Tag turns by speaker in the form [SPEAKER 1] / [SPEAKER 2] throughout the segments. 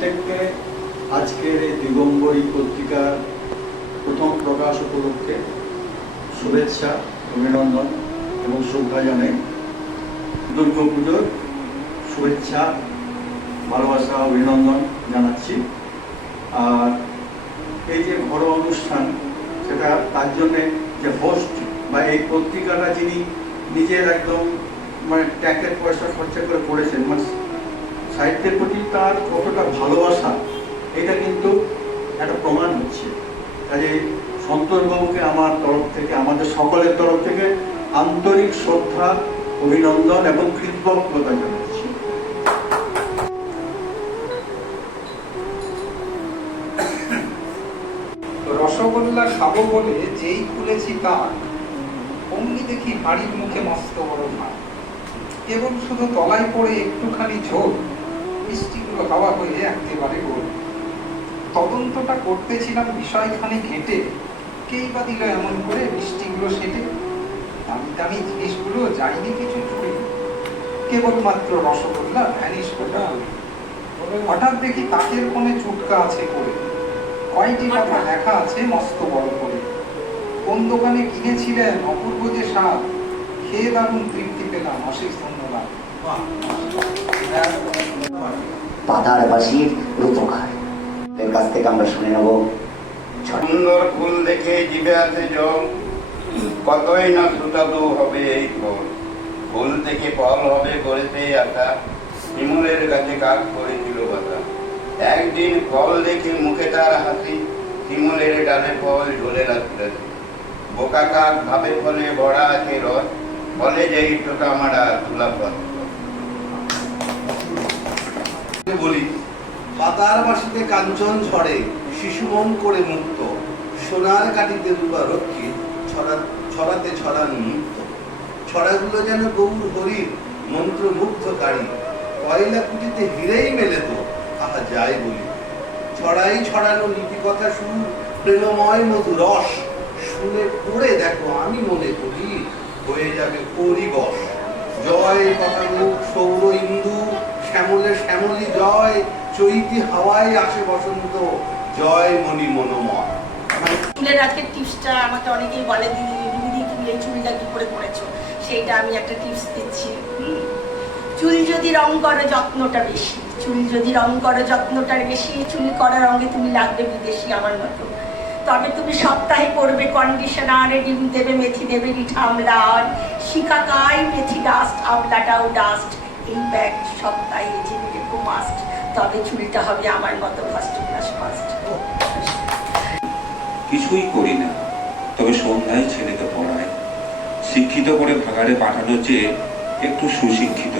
[SPEAKER 1] প্রত্যেককে আজকের এই দিগম্বরী পত্রিকার প্রথম প্রকাশ উপলক্ষে শুভেচ্ছা, অভিনন্দন এবং শ্রদ্ধা জানাই। দুর্গা পুজোর শুভেচ্ছা, ভালোবাসা, অভিনন্দন জানাচ্ছি। আর এই যে ঘরোয়া অনুষ্ঠান, সেটা তার জন্যে যে হোস্ট বা এই পত্রিকাটা যিনি নিজের একদম মানে ট্যাক্সের পয়সা খরচা করে করেছেন মানে সাহিত্যের প্রতি তার কতটা ভালোবাসা, এটা কিন্তু একটা প্রমাণ হচ্ছে। কাজে সন্তোষবাবুকে আমার তরফ থেকে, আমাদের সকলের তরফ থেকে আন্তরিক শ্রদ্ধা, অভিনন্দন এবং কৃতজ্ঞতা জানাচ্ছি।
[SPEAKER 2] রসগোল্লা খাব বলে যেই খুলেছি তার অমনি দেখি হাড়ির মুখে মস্ত বড় ভাত। কেবল শুধু তলায় পড়ে একটুখানি ঝোল মিষ্টিগুলো হাওয়া হয়ে একেবারে গোল তদন্তটা করতেছিলাম বিষয়খানে ঘেঁটে। কেই বা দিল এমন করে মিষ্টিগুলো সেটে। দামি দামি জিনিসগুলো যায়নি কিছু চুরি। কেবলমাত্র রসগোল্লা ভ্যানিশ করে হঠাৎ দেখি তাকের কোণে চুটকা আছে করে কয়টি কথা লেখা আছে মস্ত বড় করে। কোন দোকানে কিনেছিলেন অপূর্ব যে স্বাদ? খেয়ে দারুণ তৃপ্তি পেলাম অশেষ ধন্যবাদ।
[SPEAKER 3] পাতার বাসির রূপকার। এর কাছ থেকে আমরা শুনে নেব
[SPEAKER 4] সুন্দর ফুল দেখে জিভে আছে জল। কতই না সুস্বাদু হবে এই ফল। ফুল থেকে ফল হবে গড়েতে আসা শিমুলের কাছে কাজ করেছিল কথা একদিন ফল দেখে মুখে তার হাসি। শিমুলের ডালে ফল ঝোলে রাখতে বোকা কাক ভাবে ফলে ভরা আছে রস। ফলে যেই টোকা মারা তুলা পথ
[SPEAKER 5] বলি, পাতার বাসিতে কাঞ্চন ঝরে শিশু মন করে মুক্ত, সোনার কাটিতে রূপা রক্ষী ছড়া ছড়াতে ছড়ান মুক্ত ছড়াগুলো যেন গৌর হরির মন্ত্র মুগ্ধকারী কয়লা কুটিতে হিরেই মেলে তো, আহা যাই বলি। ছড়াই ছড়ানো নীতি কথা সুর প্রেমময় মধু রস, শুনে পড়ে দেখো আমি মনে করি, হয়ে যাবে পরিবশ। জয় কথা মুখ সৌর ইন্দু শ্যামলে শ্যামলি জয়, চৈতি হাওয়ায় আসে বসন্ত। জয় মণি মনোময়। মানে
[SPEAKER 6] চুলের আজকে টিপসটা আমাকে অনেকেই বলে দিদি দিদি, তুমি এই চুলটা কি করে করেছ সেইটা আমি একটা টিপস দিচ্ছি। চুল যদি রং করো, যত্নটা বেশি। চুল যদি রং করো যত্নটার বেশি। চুল করা রঙে তুমি লাগবে বিদেশি, আমার মতো। তবে তুমি সপ্তাহে করবে কন্ডিশনার ডিম দেবে, মেথি দেবে, রিঠা আমলা আর শিকাকাই, মেথি ডাস্ট আমলাটাও ডাস্ট এই ব্যাগ মাস্ট তবে হবে আমার মতো ফার্স্ট ক্লাস ফার্স্ট
[SPEAKER 7] কিছুই করি না। তবে সন্ধ্যায় ছেলেকে পড়ায়। শিক্ষিত করে ভাগাড়ে পাঠানোর চেয়ে একটু সুশিক্ষিত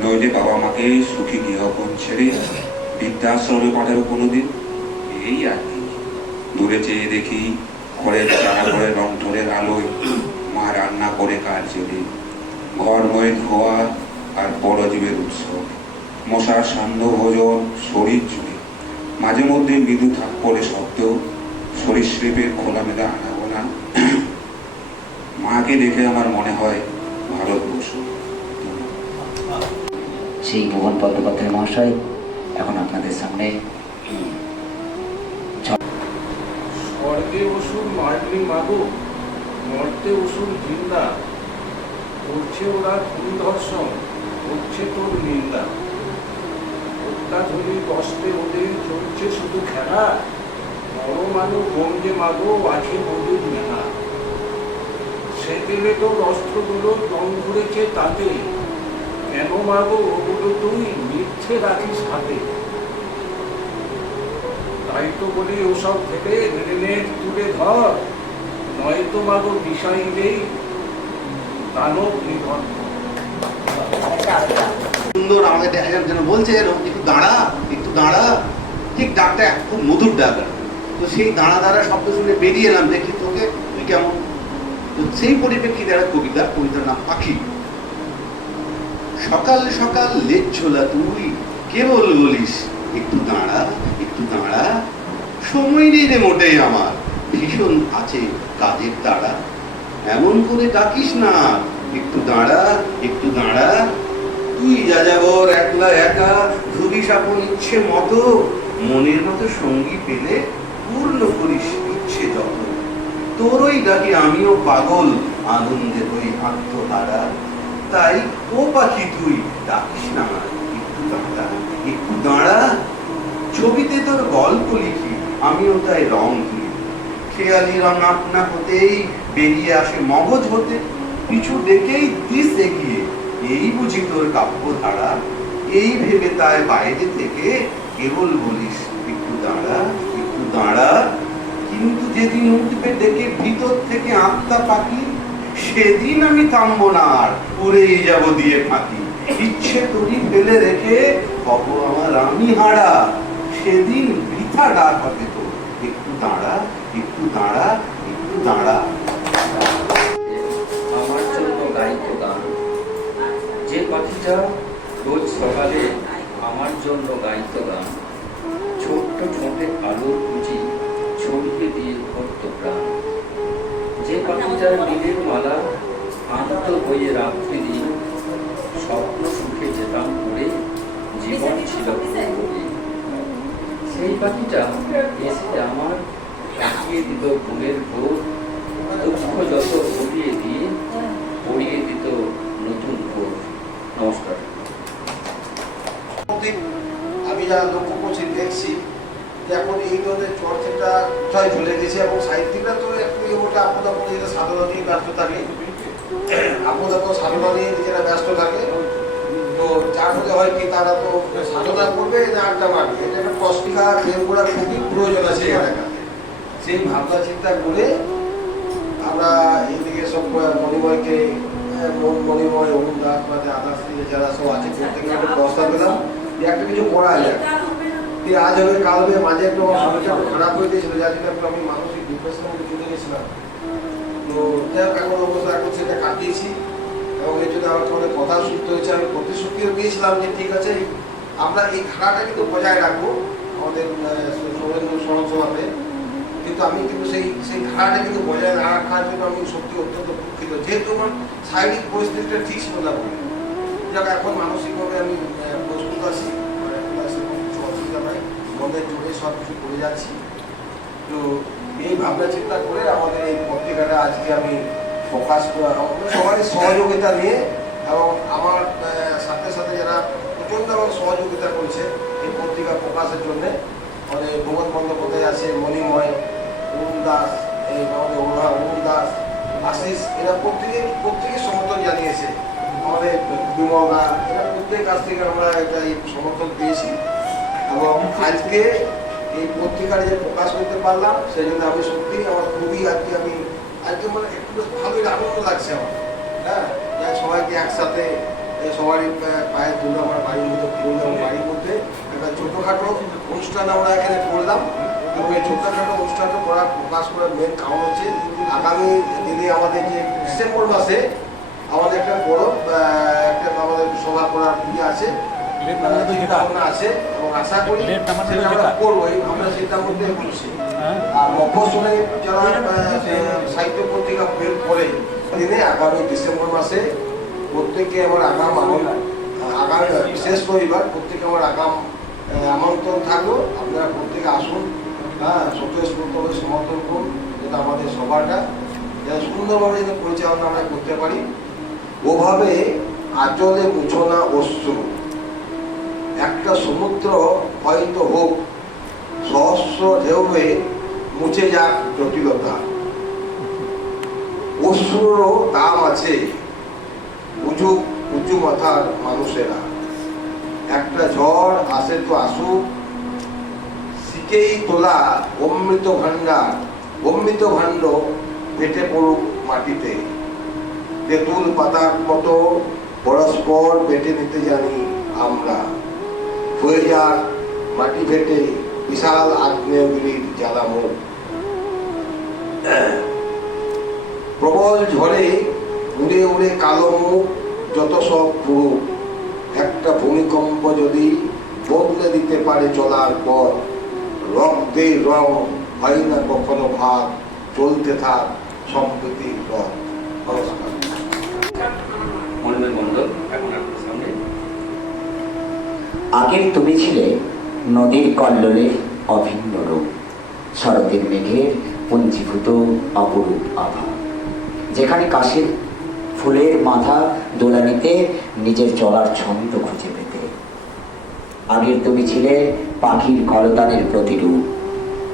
[SPEAKER 7] নইলে বাবা মাকে সুখী গৃহকোণ ছেড়ে বৃদ্ধাশ্রমে পাঠাবে কোনোদিন। এই আর কি। দূরে চেয়ে দেখি ঘরের চারা ঘরের রংঠরের আলোয় মা রান্না করে কাজ চলে ঘর বয়ে ধোয়া আর পরজীবের উৎসব মশার সান্ধ্য ভোজন শরীর জুড়ে। মাঝে মধ্যে মৃদু থাক পড়ে শব্দ সরীসৃপের খোলামেলা আনাগোনা। মাকে দেখে আমার মনে হয় ভারতবর্ষ।
[SPEAKER 3] সেই মোহন বন্দ্যোপাধ্যায় মহাশয় এখন আপনাদের সামনে।
[SPEAKER 8] স্বর্গে ওষুধ মারলি মাগো মর্তে ওষুধ জিন্দা করছে ওরা খুন ধর্ষণ করছে তোর নিন্দা অত্যাধুনিক কষ্টে ওদের চলছে শুধু খেলা। বড় মানুষ মাগো, আছে ওদের মেলা সেদিনে তোর অস্ত্রগুলো দম ধরেছে তাতে। কেন মাগো ওগুলো তুই মিথ্যে রাখিস হাতে? তাই তো বলি ওসব থেকে গ্রেনেড তুলে ধর। নয়তো মাগো বিষাইলেই দানব নিধন।
[SPEAKER 5] সুন্দর যেন বলছে যেন একটু দাঁড়া একটু দাঁড়া। ঠিক ডাকটা খুব মধুর তো সেই দাঁড়া দাঁড়া শব্দ শুনে বেরিয়ে এলাম, দেখি তোকে, তুই কেমন? তো সেই পরিপ্রেক্ষিতে একটা কবিতা, কবিতার নাম পাখি। সকাল সকাল লেজ ছোলা তুই কেবল বলিস? একটু দাঁড়া একটু দাঁড়া। সময় নেই রে মোটেই আমার, ভীষণ আছে কাজের তাড়া। এমন করে ডাকিস না, একটু দাঁড়া একটু দাঁড়া। তুই যা যাবর একলা একা ধুবি মতো সঙ্গী পেলে পূর্ণ তোরই আমিও পাগল, আনন্দে হই আত্মহারা। তাই ও পাখি তুই, ডাকিস না একটু দাঁড়া একটু দাঁড়া। ছবিতে তোর গল্প লিখি, আমিও তাই রং তুলি। খেয়ালি আপনা হতেই বেরিয়ে আসে মগজ হতে, পিছু ডেকেই দিস এগিয়ে। এই বুঝি তোর কাব্য ধারা এই ভেবে তাই বাইরে থেকে কেবল বলিস, একটু দাঁড়া একটু দাঁড়া। কিন্তু যেদিন উঠবে ডেকে ভিতর থেকে আত্মা পাখি, সেদিন আমি থামবো না আর, উড়েই যাব দিয়ে ফাঁকি। ইচ্ছে তরি ফেলে রেখে হব আমার আমি হারা। সেদিন বৃথা ডাক হবে তো, একটু দাঁড়া একটু দাঁড়া একটু দাঁড়া।
[SPEAKER 9] যে রোজ সকালে আমার জন্য গাইত গান। ছোট্ট ঠোঁটে আলোর কুচি ছড়িয়ে দিয়ে ভরত প্রাণ। যে পাখিটার নীলের মালা আনত হয়ে রাত্রি দিন, স্বপ্ন সুখে যেতাম করে জীবন ছিল সেই পাখিটা এসে আমার কাটিয়ে দিত ঘুমের ভোর। দুঃখ যত উড়িয়ে দিয়ে পড়িয়ে দিত নতুন ভোর নমস্কার
[SPEAKER 10] অতীত আমি যা লক্ষ্য করছি দেখছি যে এখন এই ধরনের চর্চাটা কোথায় চলে গেছে এবং সাহিত্যিকরা তো একটু ওটা আপদ আপদ যেটা সাধনা নিয়ে ব্যস্ত থাকে। আপদ আপদ সাধনা নিয়ে নিজেরা ব্যস্ত থাকে। তো যার মধ্যে হয় কি, তারা তো সাধনা করবে, না আড্ডা মারবে এটা একটা বের করার খুবই প্রয়োজন আছে এলাকাতে। সেই ভাবনা চিন্তা করে আমরা এইদিকে সব মণিময়কে মন- মণিময়, অরুণ দাস বা আদার্স যারা সব আছে প্রত্যেকে একটা প্রস্তাব দিলাম যে একটা কিছু করা যায়। যে আজ হবে কাল হবে মাঝে একটু আমার শরীরটা খারাপ হয়ে গিয়েছিল, যার জন্য একটু আমি মানসিক ডিপ্রেশনের মধ্যে চলে গেছিলাম। তো যাই হোক এখন অবশ্য এখন সেটা কাটিয়েছি এবং এর জন্য আমার অনেক কথা শুনতে হয়েছে, আমি প্রতিশ্রুতিও দিয়েছিলাম যে ঠিক আছে, আমরা এই ধারাটা কিন্তু বজায় রাখব আমাদের সৌরেন্দ্র সভাতে কিন্তু আমি কিন্তু সেই সেই ধারাটা কিন্তু বজায় না রাখার জন্য আমি সত্যি অত্যন্ত দুঃখিত। যেহেতু আমার শারীরিক পরিস্থিতিটা ঠিক ছিল না এখন মানসিকভাবে আমি প্রস্তুত আছি আমার এখন আর সেরকম কিছু অসুবিধা মনের জোরে সব কিছু করে যাচ্ছি। তো এই ভাবনা চিন্তা করে আমাদের এই পত্রিকাটা আজকে আমি প্রকাশ করা সবারই সহযোগিতা নিয়ে এবং আমার সাথে সাথে যারা প্রচণ্ড আমার সহযোগিতা করেছে এই পত্রিকা প্রকাশের জন্য, আমাদের ভগত বন্দ্যোপাধ্যায় আছে, মণিময়, অরুণ দাস, এই আমাদের অরুণা, অরুণ দাস, আশিস, এরা প্রত্যেকে প্রত্যেকে সমর্থন জানিয়েছে। আমাদের বিমল এরা প্রত্যেকের কাছ থেকে আমরা একটা এই সমর্থন পেয়েছি। এবং আজকে এই পত্রিকাটা যে প্রকাশ করতে পারলাম সেই জন্য আমি সত্যি আমার খুবই আজকে আমি আজকে মানে একটু ভালোই আনন্দ লাগছে আমার। হ্যাঁ? সবাইকে একসাথে সবারই আহ, পায়ে তুলে আমার বাড়ির মধ্যে আমার বাড়ির মধ্যে একটা ছোটোখাটো অনুষ্ঠান আমরা এখানে করলাম। এবং এই ছোট্টখাটো অনুষ্ঠানটা করার প্রকাশ করার মেন কারণ হচ্ছে আগামী দিনে আমাদের যে ডিসেম্বর মাসে আমাদের একটা বড় আহ, একটা আমাদের সভা করার ইয়ে আছে চিন্তা এবং আশা করি আমরা করব আমরা চিন্তার মধ্যে করছি আর মফসলে যারা সাহিত্য পত্রিকা বের করে দিনে আগামী ডিসেম্বর মাসে প্রত্যেকে আমার আগাম আগাম শেষ রবিবার প্রত্যেকে আমার আগাম আমন্ত্রণ থাকল। আপনারা প্রত্যেকে আসুন হ্যাঁ স্বতঃস্ফূর্তভাবে সমর্থন করুন যেটা আমাদের সভাটা যেন সুন্দরভাবে যেন পরিচালনা আমরা করতে পারি। ওভাবে আচলে মুছো না অশ্রু। একটা সমুদ্র হয়তো হোক, সহস্র ঢেউয়ে মুছে যাক জটিলতা অশ্রুরও দাম আছে উঁচু উঁচু মাথার মানুষেরা। একটা ঝড় আসে তো আসুক শিখেই তোলা অমৃত ভাণ্ডার, অমৃত ভাণ্ড ফেটে পড়ুক মাটিতে। তেঁতুল পাতার মতো পরস্পর বেটে নিতে জানি আমরা। হয়ে যাক মাটি ফেটে বিশাল আগ্নেয়গিরির জ্বালামুখ প্রবল ঝড়ে উড়ে উড়ে কালো মুখ যত সব পুরো একটা ভূমিকম্প যদি বদলে দিতে পারে চলার পর রক্তের রং হয় না কখনো ভাগ চলতে থাক সম্প্রীতির রথ নমস্কার।
[SPEAKER 9] মনোময় মণ্ডল এখন আপনার সামনে
[SPEAKER 3] আগের তুমি ছিলে নদীর কল্লোলে অভিন্ন রূপ। শরতের মেঘের পঞ্জীভূত অপরূপ আভা। যেখানে কাশের ফুলের মাথা দোলানিতে নিজের চলার ছন্দ খুঁজে পেতে। আগের তুমি ছিলে পাখির কলতানের প্রতিরূপ,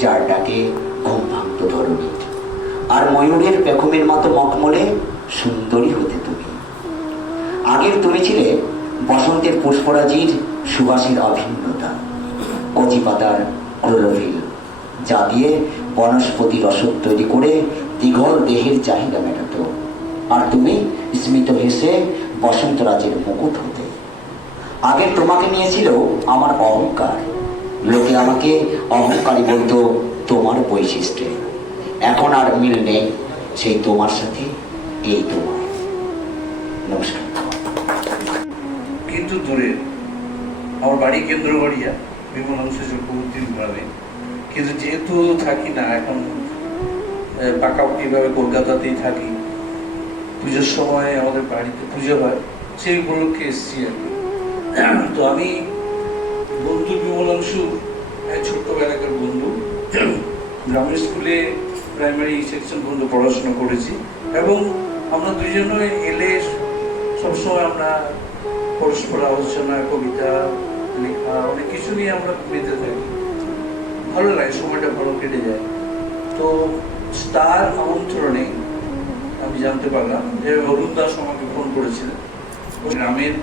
[SPEAKER 3] যার ডাকে ঘুম ভাঙত ধরণী। আর ময়ূরের পেখমের মতো মকমলে সুন্দরী হতে তুমি। আগের তুমি ছিলে বসন্তের পুষ্পরাজির সুবাসের অভিন্নতা কচি পাতার ক্লোরোফিল, যা দিয়ে বনস্পতি রসদ তৈরি করে দীঘল দেহের চাহিদা মেটাত। আর তুমি স্মিত হেসে বসন্তরাজের মুকুট হতে। আগে তোমাকে নিয়েছিল আমার অহংকার। লোকে আমাকে অহংকারী বলতো, তোমার বৈশিষ্ট্যে। এখন আর মিল নেই, সেই তোমার সাথে এই তোমার। নমস্কার।
[SPEAKER 11] কিন্তু দূরে আমার বাড়ি কেন্দ্রবাড়িয়া বিমলাংশ চক্রবর্তীর গ্রামে কিন্তু যেহেতু থাকি না এখন আহ, পাকাপাকিভাবে কলকাতাতেই থাকি পুজোর সময় আমাদের বাড়িতে পুজো হয় সেই উপলক্ষে এসেছি আর তো আমি বন্ধু বিমলাংশু ছোট্টবেলাকার বন্ধু গ্রামের স্কুলে প্রাইমারি সেকশন পর্যন্ত পড়াশোনা করেছি এবং আমরা দুজনে এলে সবসময় আমরা পরস্পর আলোচনা কবিতা অনেক কিছু নিয়ে আমরা মেতে থাকি। ভালো লাগে, সময়টা ভালো কেটে যায়। তো স্টার আমন্ত্রণে আমি জানতে পারলাম যে অরুণ দাস আমাকে ফোন করেছিলেন গ্রামের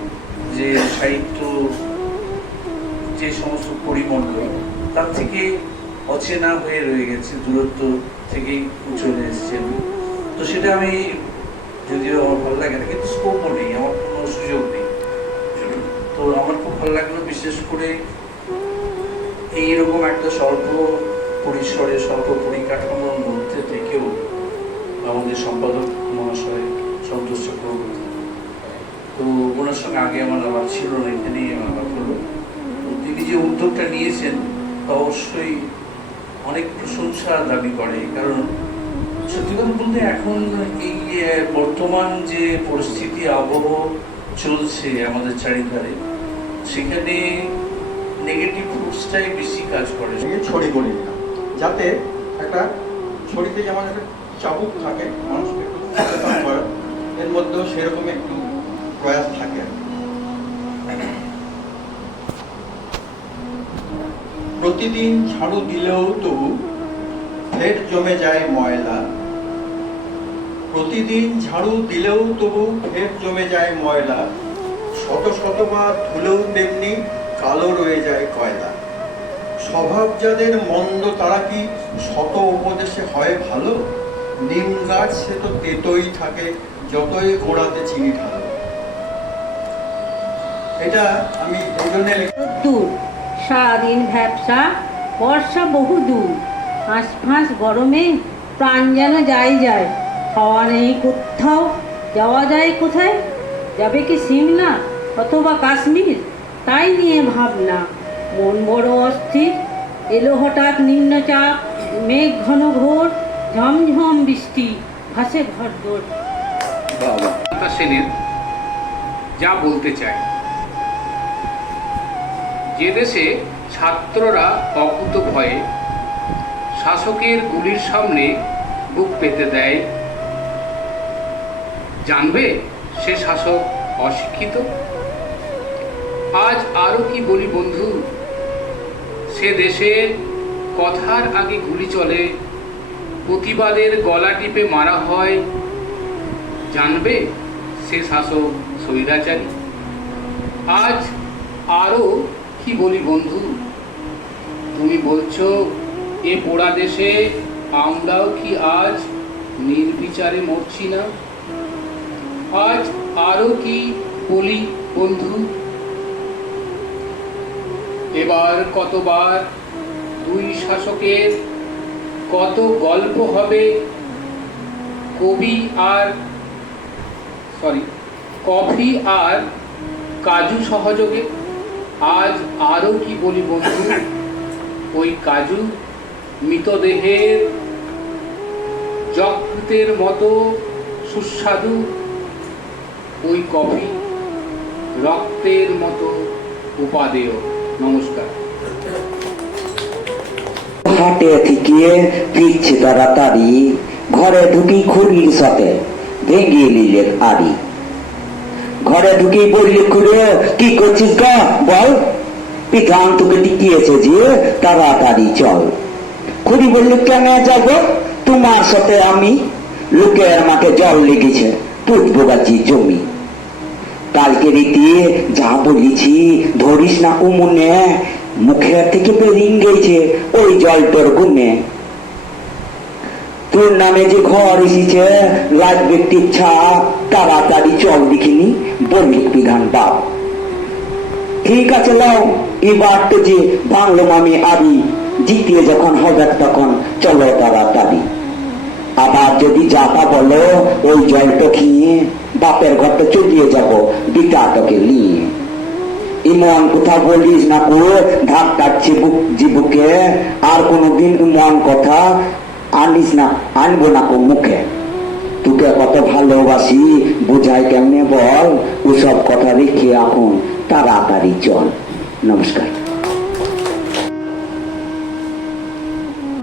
[SPEAKER 11] যে সাহিত্য, যে সমস্ত পরিমণ্ডল, তার থেকে অচেনা হয়ে রয়ে গেছে, দূরত্ব থেকেই চলে এসেছে। তো সেটা আমি যদিও আমার ভালো লাগে না, কিন্তু স্কোপও নেই, আমার কোনো সুযোগ নেই। তো আমার খুব ভালো লাগল বিশেষ করে এইরকম একটা স্বল্প পরিসরে, স্বল্প পরিকাঠামোর মধ্যে থেকেও আমাদের সম্পাদক মহাশয় সন্তোষ চক্রবর্তী। তো ওনার সঙ্গে আগে আমার আলাপ ছিল না, এখানেই আমার হলো। তিনি যে উদ্যোগটা নিয়েছেন, তা অবশ্যই অনেক প্রশংসা দাবি করে, কারণ সত্যি কথা বলতে এখন এই বর্তমান যে পরিস্থিতি, আবহ চলছে আমাদের চারিধারে সেখানে নেগেটিভ রুটসটাই বেশি কাজ করে।
[SPEAKER 1] ছড়ি করে নিলাম যাতে একটা ছড়িতে যেমন একটা চাবুক থাকে, মানুষকে একটু এর মধ্যেও সেরকম একটু প্রয়াস থাকে প্রতিদিন ঝাড়ু দিলেও তবু ফের জমে যায় ময়লা। প্রতিদিন ঝাড়ু দিলেও তবু ফের জমে যায় ময়লা। শত শতবার ধুলেও তেমনি কালো রয়ে যায় কয়লা। স্বভাব যাদের মন্দ, তারা কি শত উপদেশে হয় ভালো? নিম গাছ সে তো তেতই থাকে, যতই গোড়াতে চিনি ঢালো। এটা আমি এই জন্য
[SPEAKER 12] দূর, সারাদিন ভ্যাবসা, বর্ষা বহু দূর। হাঁস ফাঁস গরমে প্রাণ যেন যায় যায়। খাওয়া নেই কোথাও, যাওয়া যায় কোথায়? যাবে কি সিমলা? অথবা কাশ্মীর, তাই নিয়ে ভাবনা। মন বড় অস্থির, এলো হঠাৎ নিম্নচাপ, মেঘ ঘন ঘোর, ঝমঝম বৃষ্টি, ভাসে ঘর দোর
[SPEAKER 8] সেনের যা বলতে চাই যে দেশে ছাত্ররা অকুত ভয়ে শাসকের গুলির সামনে বুক পেতে দেয়, জানবে সে শাসক অশিক্ষিত? আজ আরও কি বলি বন্ধু? সে দেশে কথার আগে গুলি চলে, প্রতিবাদের গলা টিপে মারা হয়। জানবে সে শাসক স্বৈরাচারী। আজ আরও কি বলি বন্ধু? তুমি বলছো, এ পোড়া দেশে আমরাও কি আজ নির্বিচারে মরছি না? আজ আরও কি বলি বন্ধু? এবার কতবার দুই শাসকের কত গল্প হবে? কবি আর সরি কফি আর কাজু সহযোগে আজ আরও কি বলি বন্ধু? ওই কাজু মৃতদেহের যকৃতের মতো সুস্বাদু। ওই কফি রক্তের মতো
[SPEAKER 13] উপাদেয়। নমস্কার।
[SPEAKER 3] হাটে থেকে ঘরে ঢুকি খুঁড়ির সাথে, ভেঙে আড়ি। ঘরে ঢুকি বললে কি করছিস গা? বল। পিঠান তোকে টিকিয়েছে যে, তাড়াতাড়ি চল। খুঁড়ি বললে, কেন যাব? তোমার সাথে আমি? লোকের মাঠে জল লেগেছে পুতবো গাছি জমি। কালকে রীতি যা বলেছি ধরিস না উমনে মুখের থেকে বেরিয়ে গেছে, ওই জল তোর গুমে তোর নামে যে ঘর এসেছে লাগবে ইচ্ছা তাড়াতাড়ি চল দেখিনি, বললি বিধান বাপ। ঠিক আছে, লাও, এবার তো যে বাংলো মামি আবি, জিতিয়ে যখন হবে তখন চলো তাড়াতাড়ি। আবার যদি যাতা বলো, ওই জলটা খেয়ে বাপের ঘরটা চলিয়ে যাব বিটাটাকে নিয়ে ইমন কথা বলিস না কো ঢাক কাটছে বুক জিবুকে আর কোনোদিন ইমন কথা আনিস না, আনব না কো মুখে। তোকে কত ভালোবাসি, বুঝাই কেমনে বল? ওসব কথা রেখে এখন তাড়াতাড়ি চল। নমস্কার।